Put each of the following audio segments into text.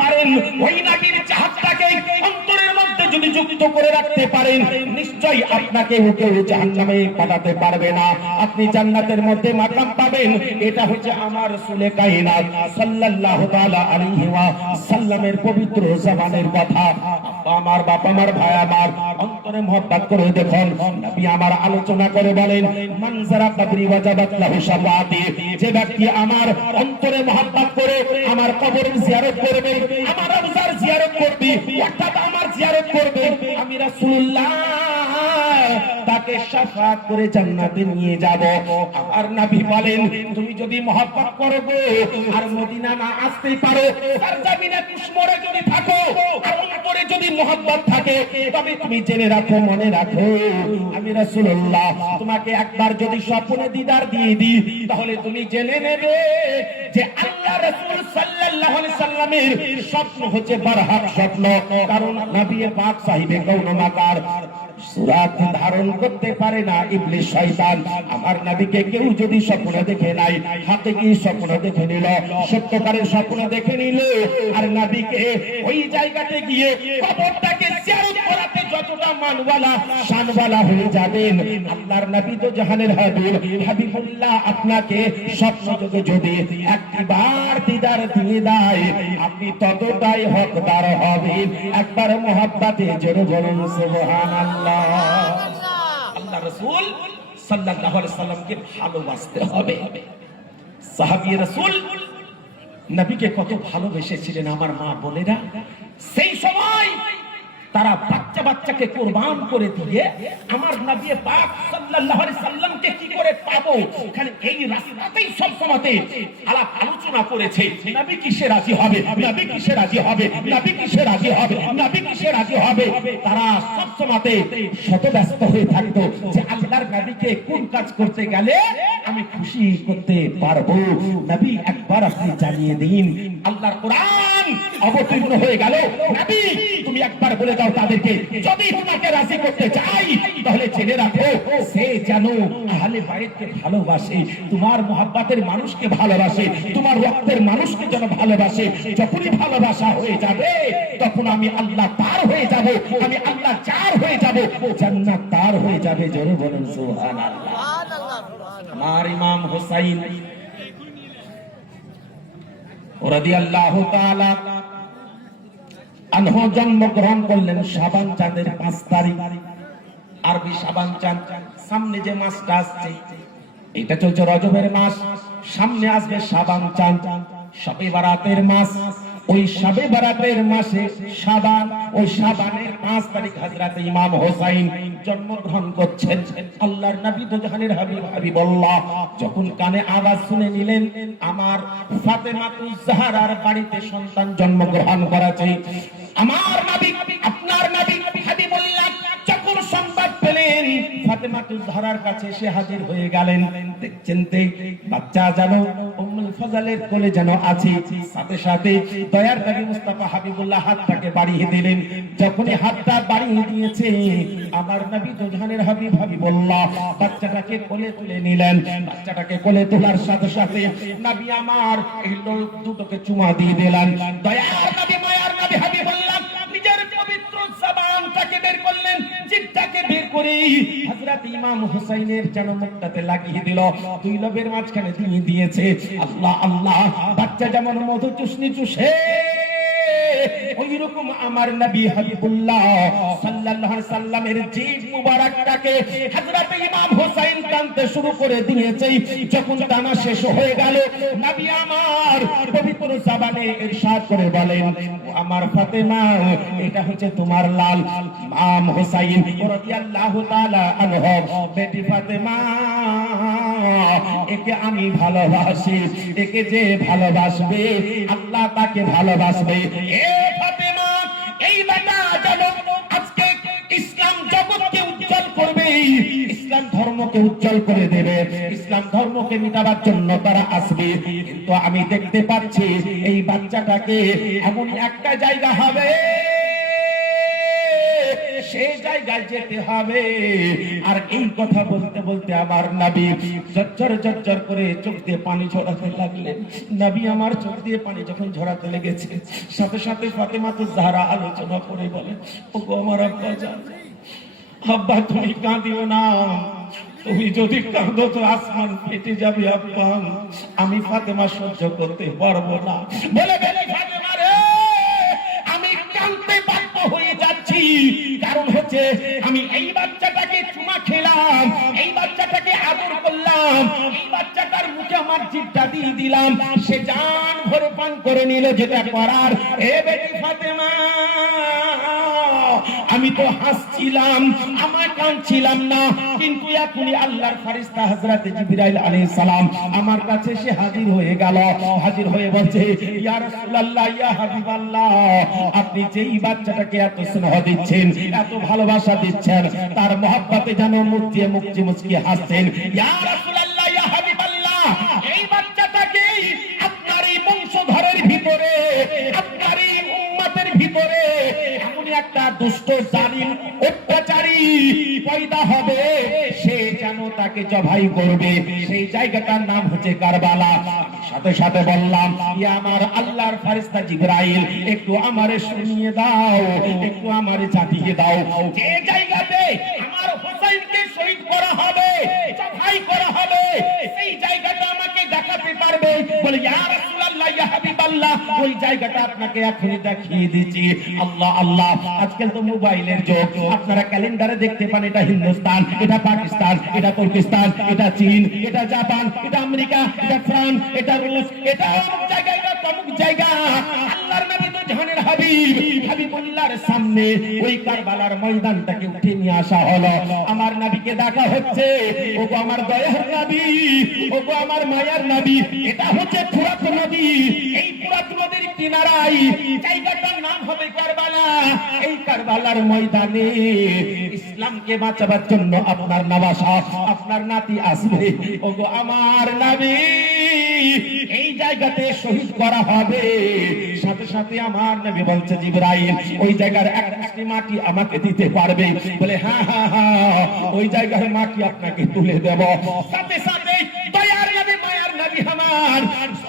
পারেন, ওই নবীর চাহতটাকে অন্তরের মধ্যে যদি যুক্ত করে রাখতে পারেন, নিশ্চয়ই আপনাকে কেউ জাহান্নামে পাঠাতে পারবে না, আপনি জান্নাতের মধ্যে মাকাম পাবেন। এটা হচ্ছে আমার রাসূল কায়নাত সাল্লাল্লাহু তাআলা আলাইহি ওয়া সাল্লামের পবিত্র জবানের কথা। আমার বাপ আমার ভাই আমার, অন্তরে মহব্বত করে দেখুন, নবী আমার আলোচনা করে বলেন, মান যারা কবরি ওয়াজাবাত লাহু শাফাআতি, যে ব্যক্তি আমার অন্তরে মহব্বত করে আমার কবরের জিয়ারত করবে, আমার রওজার জিয়ারত করবে, অর্থাৎ আমার জিয়ারত করবে, আমি রাসূলুল্লাহ তাকে শাফাআত করে জান্নাতে নিয়ে যাব। আমার নবী বলেন, তুমি যদি মহব্বত করো গো আর মদিনা না আসতে পারো, তার জমিনে কুশমরে যদি থাকো আর অন্তরে যদি মহব্বত থাকে, তবে তুমি জেনে রাখো, মনে রাখো, আমি রাসূলুল্লাহ তোমাকে একবার যদি স্বপ্নে দিদার দিয়ে দিই, তাহলে তুমি জেনে নেবে যে আল্লাহ রাসূল সাল্লাল্লাহু আলাইহি সাল্লামের স্বপ্ন হচ্ছে বারহাক স্বপ্ন। কারণ নবী পাক সাহিবে কাউন মাকার সুরাত ধারণ করতে পারে না ইবলিস শয়তান। আমার নবীকে কেউ যদি স্বপ্ন দেখে নাই, হাতে কি স্বপ্ন দেখে নিল, সত্যকারের স্বপ্ন দেখে নিল, আর নবীকে ওই জায়গাতে গিয়ে কবরটাকে জিয়ারত করাতে যতটা মানওয়ালা শানওয়ালা হয়ে যাবেন, আল্লাহর নবী তো জাহানের হাবিব, হাবিবুল্লাহ আপনাকে স্বপ্ন যোগে যদি একবার দিদার দিয়ে দেয়, আপনি ততটাই হকদার হবেন। একবার মুহাব্বতে জোরে বলুন সুবহানাল্লাহ। আল্লাহ রাসূল সাল্লাল্লাহু আলাইহি সাল্লামকে ভালোবাসতে হবে। সাহাবী রাসূল নবীকে কত ভালোবেসেছিলেন আমার মা বোনেরা। সেই সময় তারা বাচ্চা বাচ্চাকে কুরবান করে দিয়ে আমার নবী পাক সাল্লাল্লাহু আলাইহি সাল্লামকে কি করে পাবো, এখানে এই রাস্তাতেই সব সময়তে আলাপ আলোচনা করেছে, নবী কিসে রাজি হবে, নবী কিসে রাজি হবে, নবী কিসে রাজি হবে, নবী কিসে রাজি হবে। তারা সব সময়তে শতব্যস্ত হয়ে থাকতো যে আল্লাহর নবীকে কোন কাজ করতে গেলে আমি খুশি করতে পারবো। নবী একবার আপনি জানিয়ে দিন। আল্লাহর কোরআন অবতীর্ণ হয়ে গেল, নবী তুমি একবার বলে দাও তাদেরকে, যদি তোমাকে রাজি করতে চাই তাহলে জেনে রাখো সে যেন আহলে বাইতকে ভালোবাসে, তোমার মুহাব্বতের মানুষকে ভালোবাসে, তোমার রক্তের মানুষকে যেন ভালোবাসে। যখনই ভালোবাসা হয়ে যাবে, তখন আমি আল্লাহ তার হয়ে যাব, আমি আল্লাহ যার হয়ে যাব, জান্নাত তার হয়ে যাবে। জোরে বলুন সুবহানাল্লাহ। আমার ইমাম হুসাইন রাদিয়াল্লাহু তাআলা আনহু জন্মগ্রহণ করলেন শাবান চাঁদের 5 তারিখ, আরবি শাবান চাঁদ। সামনে যে মাসটা আসছে এটা চলছে রজবের মাস, সামনে আসবে শাবান চাঁদ, শবে বারাতের মাস। ওই শবে বারাতের মাসে শাবান, ওই শাবানের 5 তারিখ হযরত ইমাম হুসাইন জন্মগ্রহণ করছেন। আল্লাহর নবী তো জাহানের হাবিব, হাবিবুল্লাহ যখন কানে আওয়াজ শুনে নিলেন আমার ফাতেমাতুজ জাহরার বাড়িতে সন্তান জন্মগ্রহণ করেছে, আমার নবী আপনার নবী হাবিবুল্লাহ যখন সংবাদ পেলেন ফাতেমাতুজ জাহরার কাছে এসে হাজির হয়ে গেলেন। দেখছেন বাচ্চা যেন উম্মুল ফজলের কোলে যেন আছে, সাথে সাথে দয়ার নবী মুস্তাফা হাবিবুল্লাহ হাতটাকে বাড়িয়ে দিলেন। যখনই হাতটা বাড়িয়ে দিয়েছে আমার নবী তো জাহানের হাবিব, হাবিবুল্লাহ বাচ্চাটাকে কোলে তুলে নিলেন। বাচ্চাটাকে কোলে তোলার সাথে সাথে নবী আমার এই দুটোকে চুমা দিয়ে দিলেন। দয়ার নবী, মায়ার নবী হাবিবুল্লাহ নিজের পবিত্র জবানটাকে বের করলেন, জিহ্বাকে বের করে হযরত ইমাম হুসাইনের যেন মুখটাতে লাগিয়ে দিল, দুই লবের মাঝখানে দিয়ে দিয়েছে। আল্লাহ আল্লাহ, বাচ্চা যেমন মধু চুষনি চুষে ওই রকম আমার নবী হাবিবুল্লাহ সাল্লাল্লাহু আলাইহি সাল্লামের জিহ্ব মুবারকটাকে হযরত ইমাম হুসাইন টানতে শুরু করে দিয়েছে। যখন টানা শেষ হয়ে গেল, নবী আমার পবিত্র জবানে ইরশাদ করে বলেন, আমার ফাতেমা এটা হচ্ছে তোমার লাল ইমাম হুসাইন রাদিয়াল্লাহু তাআলা আনহু, বেটি ফাতেমা একে আমি ভালোবাসি, একে যে ভালোবাসবে আল্লাহ তাকে ভালোবাসবে। এ ফাতেমা, এই বেটা যেন আজকে ইসলাম জগৎকে উজ্জ্বল করবে, ইসলাম ধর্মকে উজ্জ্বল করে দেবে, ইসলাম ধর্মকে মিটাবার জন্য তারা আসবে। কিন্তু আমি দেখতে পাচ্ছি এই বাচ্চাটাকে এমন একটা জায়গা হবে সেই জায়গায় যেতে হবে। আর এই কথা বলতে বলতে আমার নবী ঝরঝর ঝরঝর করে চোখ দিয়ে পানি ঝরাতে লাগলেন। নবী আমার চোখ দিয়ে পানি যখন ঝরাতে লেগেছে, সাথে সাথে ফাতেমাতুজ জাহরা আলোচনা করে বলে, ওগো আমার আব্বা জান, আব্বা তুমি কাঁদিও না, তুমি যদি কাঁদো তো আসমান ফেটে যাবে আব্বা, আমি ফাতেমা সহ্য করতে পারবো না। বলে বলে ফাতেমা রে, আমি কাঁদতে বাধ্য হয়ে যাচ্ছি, কারণ হচ্ছে আমি এই বাচ্চাটাকে চুমা খেলাম, এই বাচ্চাটাকে আদর করলাম, এই বাচ্চাটার মুখে আমার জিভটা দিয়ে দিলাম, সে জান ভরে পান করে নিল যেটা করার। এ বেটি ফাতেমা, আমি তো হাসছিলাম, আমার কাঁদছিলাম না, কিন্তু এখনই আল্লাহর ফেরেশতা হযরত জিবরাইল আলাইহিস সালাম আমার কাছে এসে হাজির হয়ে গেল। হাজির হয়ে বলছে, ইয়া রাসূলুল্লাহ, ইয়া হাবিবাল্লাহ, আপনি যেই বাচ্চাটাকে এত স্নেহ দিচ্ছেন, এত ভালোবাসা দিচ্ছেন, তার মহব্বতে যেন মুচকি মুচকি মুচকি হাসছেন। ইয়া রাসূলুল্লাহ, ইয়া হাবিবাল্লাহ, এই বাচ্চাটাকে আপনার এই বংশধরের ভিতরে, আপনার এই উম্মতের ভিতরে এমনই একটা দুষ্ট জালিম অত্যাচারী পয়দা হবে, সে যেন তাকে জবাই করবে, সেই জায়গাটার নাম হচ্ছে কারবালা। সাথে সাথে বললাম, ইয়া আমার আল্লাহর ফেরেশতা জিবরাইল, একটু আমারে শুনিয়ে দাও, একটু আমারে জানিয়ে দাও, যে জায়গাতে আমার হোসেনকে শহীদ করা হবে, জবাই করা হবে, সেই জায়গাটা আমাকে দেখাতে পারবে? বলে, ইয়া রাসূলুল্লাহ, ইয়া হাবিবাল্লাহ, ওই জায়গাটা আপনাকে এখনই দেখিয়ে দিচ্ছি। আল্লাহ আল্লাহ, আজকাল তো মোবাইলের যুগ, আপনারা ক্যালেন্ডারে দেখতে পান, এটা হিন্দুস্তান, এটা পাকিস্তান, এটা তুর্কিস্তান, এটা চীন, এটা জাপান, এটা আমেরিকা, এটা ফ্রান্স, এটা রুশ, এটা অমুক জায়গা, এটা তমুক জায়গা। আল্লাহর নবী তো জাহানের হাবিব, হাবিবুল্লাহর সামনে ওই কারবালার ময়দানটাকে উঠে নিয়ে আসা হলো। আমার নবীকে দেখা হচ্ছে, ওগো আমার দয়ার নবী, ওগো আমার মায়ার নবী, এটা হচ্ছে ফুরাত নদী, এই ফুরাত নদীর কিনারায় জায়গাটার নাম হবে কারবালা। এই কারবালার ময়দানে ইসলামকে বাঁচাবার জন্য আপনার নওয়াসা, আপনার নাতি আসবে। ওগো আমার নবী, এই জায়গাতে শহীদ করা হবে। সাথে সাথে আমার নবী বলছে, জিবরাইল, ওই জায়গার এক মুষ্টি মাটি আমাকে দিতে পারবে? বলে, হ্যাঁ হ্যাঁ হ্যাঁ, ওই জায়গার মাটি আপনাকে তুলে দেব। সাথে সাথে দয়ার নবী, মায়ার নবী আমার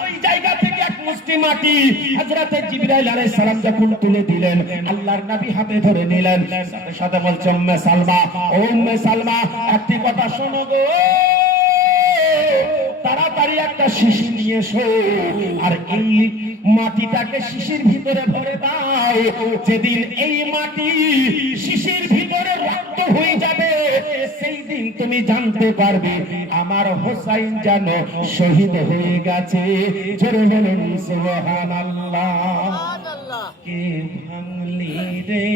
ওই জায়গা থেকে এক মুষ্টি মাটি হযরত জিবরাইল আলাইহিস সালাম যখন তুলে দিলেন, আল্লাহর নবী হাতে ধরে নিলেন। সাথে সাথে বলছে, উম্মে সালমা, ও উম্মে সালমা, একটি কথা শোনো গো, তাড়াতাড়ি একটা শিশি নিয়ে এসো, আর এই মাটিটাকে শিশির ভিতরে ভরে দাও। যেদিন এই মাটি শিশির ভিতরে রক্ত হয়ে যাবে, সেই দিন তুমি জানতে পারবে আমার হোসাইন যেন শহীদ হয়ে গেছে। জোরে বলুন সুবহানাল্লাহ। কে ভাঙলি রে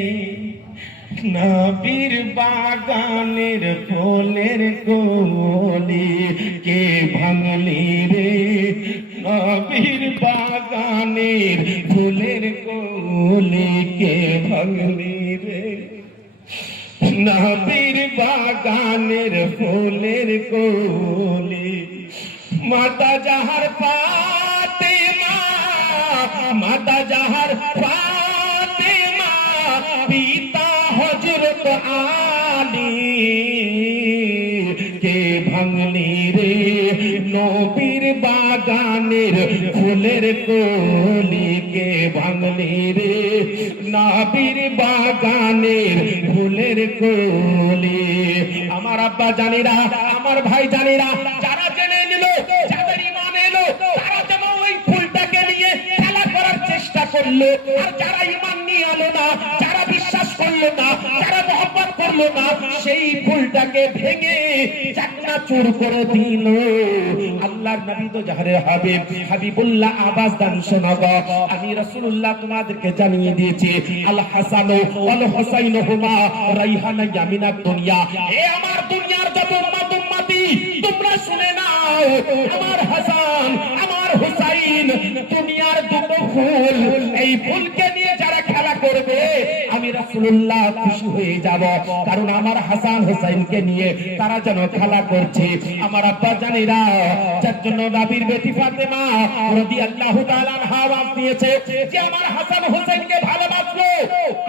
নবীর বাগানের ফুলের কলি, কে ভাঙলি রে নবীর বাগানের ফুলের কলি, কে ভাঙলি রে নবীর বাগানের ফুলের কলি। মাতা জাহার ফাতেমা, মাতা জাহার ফাতেমা, পিতা হযরত আলী, কে ভাঙলি রে নবীর বাগানের ফুলের কলি, কে ভাঙলি রে নবীর বাগানের ফুলের কলি। আমার আব্বা জানিরা, আমার ভাই জানিরা, যারা জেনে নিল, যাদের ঈমান এলো, তারা যেন ওই ফুলটাকে নিয়ে খেলা করার চেষ্টা করলো। আর যারা ঈমান নিয়ে এলো না, যারা বিশ্বাস করলো না, যারা মহব্বত করলো না, সেই ফুলটাকে ভেঙে চাকনাচুর করে দিল। আল্লাহর নবী তো জাহারের হাবিব, হাবিবুল্লাহ, আওয়াজ দান শোনাগো, আমি রাসূলুল্লাহ তোমাদেরকে জানিয়ে দিয়েছি, আল হাসান ওয়াল হুসাইন হুমা রাইহানা ইয়ামিনাত দুনিয়া। এ আমার দুনিয়ার যত উম্মত উম্মতি, তোমরা শুনে নাও, আমার হাসান, আমার হুসাইন দুনিয়ার দুটো ফুল, এই ফুলকে নিয়ে যারা খেলা করবে, আমি রাসূলুল্লাহ খুশি হয়ে যাব, কারণ আমার হাসান হুসাইনকে নিয়ে তারা যেন খেলা করছে। আমার আব্বা জানেরা, যার জন্য নবীর বেটি ফাতেমা রাদিয়াল্লাহু তাআলা আনহা আওয়াজ দিয়েছে যে আমার হাসান হুসাইনকে ভালোবাসবো,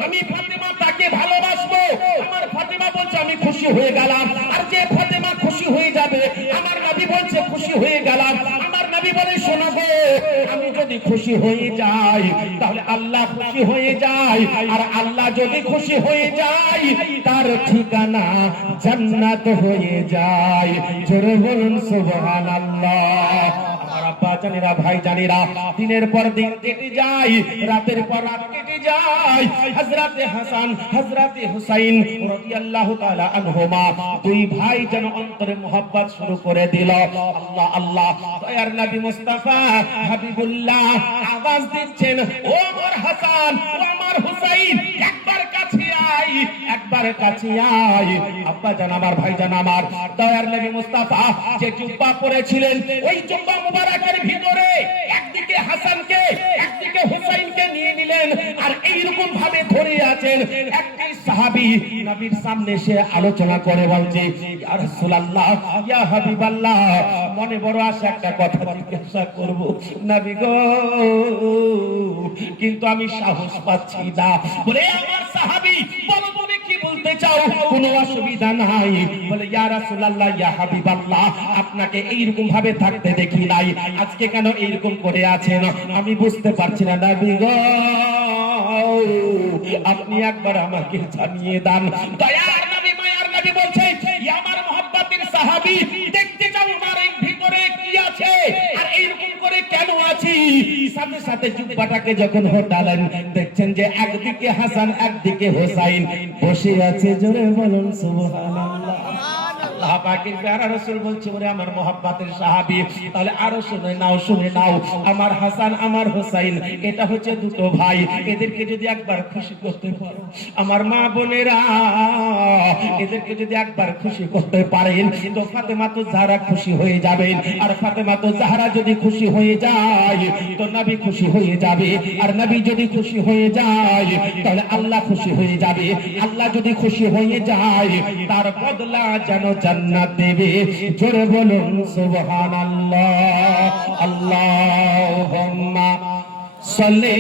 আমি ফাতেমা তাকে ভালোবাসবো, খুশি হয়ে গেলাম। আমার নবী বলে শোনো গো, আমি যদি খুশি হয়ে যাই তাহলে আল্লাহ খুশি হয়ে যায়, আর আল্লাহ যদি খুশি হয়ে যায় তার ঠিকানা জান্নাত হয়ে যায়। জোরে বলুন সুবহানাল্লাহ। আমার আব্বা জানেরা, ভাই জানেরা, দিনের পর দিন কেটে যায়, রাতের পর রাত কেটে যায়। হযরতে হাসান হযরতে হুসাইন রাদিয়াল্লাহু তাআলা আনহুমা দুই ভাই যেন অন্তরে মোহাব্বত শুরু করে দিল। আল্লাহ আল্লাহ, দয়ার নবী মুস্তাফা হাবিবুল্লাহ আওয়াজ দিচ্ছেন, ও আমার হাসান, ও আমার হুসাইন, একবার কাছে আয়, একবার কাছে আয়। আব্বা জান আমার, ভাই জান আমার, দয়ার নবী মুস্তাফা যে জুব্বা পরেছিলেন, ওই জুব্বা মুবারকের ভিতরে একদিকে হাসানকে একদিকে হুসাইনকে নিয়ে নিলেন, আর এইরকম ভাবে ধরে আছেন। একটি সাহাবী নবীর সামনে সে আলোচনা করে বলছে, ইয়া রাসূলুল্লাহ, ইয়া হাবিবাল্লাহ, মনে বড় আশা একটা কথা জিজ্ঞাসা করব নবী গো, কিন্তু আমি সাহস পাচ্ছি না। বলে, আমার সাহাবী, বলো তুমি কি বলতে চাও? কোনো অসুবিধা নাই। বলে, ইয়া রাসূলুল্লাহ, ইয়া হাবিবাল্লাহ, আপনাকে এইরকম ভাবে থাকতে দেখি নাই, আজকে কেন এইরকম করে আছেন আমি বুঝতে পারছি না নবী গো, আপনি একবার আমাকে জানিয়ে দেন। দয়ার নবী, মায়ার নবী বলছে, ইয়া আমার মহব্বতের সাহাবী, দেখতে চাও আমার এই ভিতরে কি আছে আর এইরকম করে কেন আছি? সাথে সাথে জুব্বাটাকে যখন হটালেন, দেখছেন যে একদিকে হাসান একদিকে হুসাইন বসে আছে। জোরে বলুন সুবহানাল্লাহ। আল্লাহ পাকের প্যারা রাসূল বলছে, ওরে আমার মহব্বতের সাহাবী, তাহলে আরো শুনে নাও, শুনে নাও, আমার হাসান আমার হুসাইন এটা হচ্ছে দুটো ভাই, এদেরকে যদি একবার খুশি করতে পারো, আমার মা বোনেরা, এদেরকে যদি একবার খুশি করতে পারেন তো ফাতেমা তো জাহরা খুশি হয়ে যাবেন, আর ফাতেমা তো জাহরা যদি খুশি হয়ে যায় তো নবী খুশি হয়ে যাবে, আর নবী যদি খুশি হয়ে যায় তাহলে আল্লাহ খুশি হয়ে যাবে, আল্লাহ যদি খুশি হয়ে যায় তার বদলা যেন জান্নাত দেবে। জোরে বলুন সুবহানাল্লাহ। আল্লাহুম্মা সাল্লি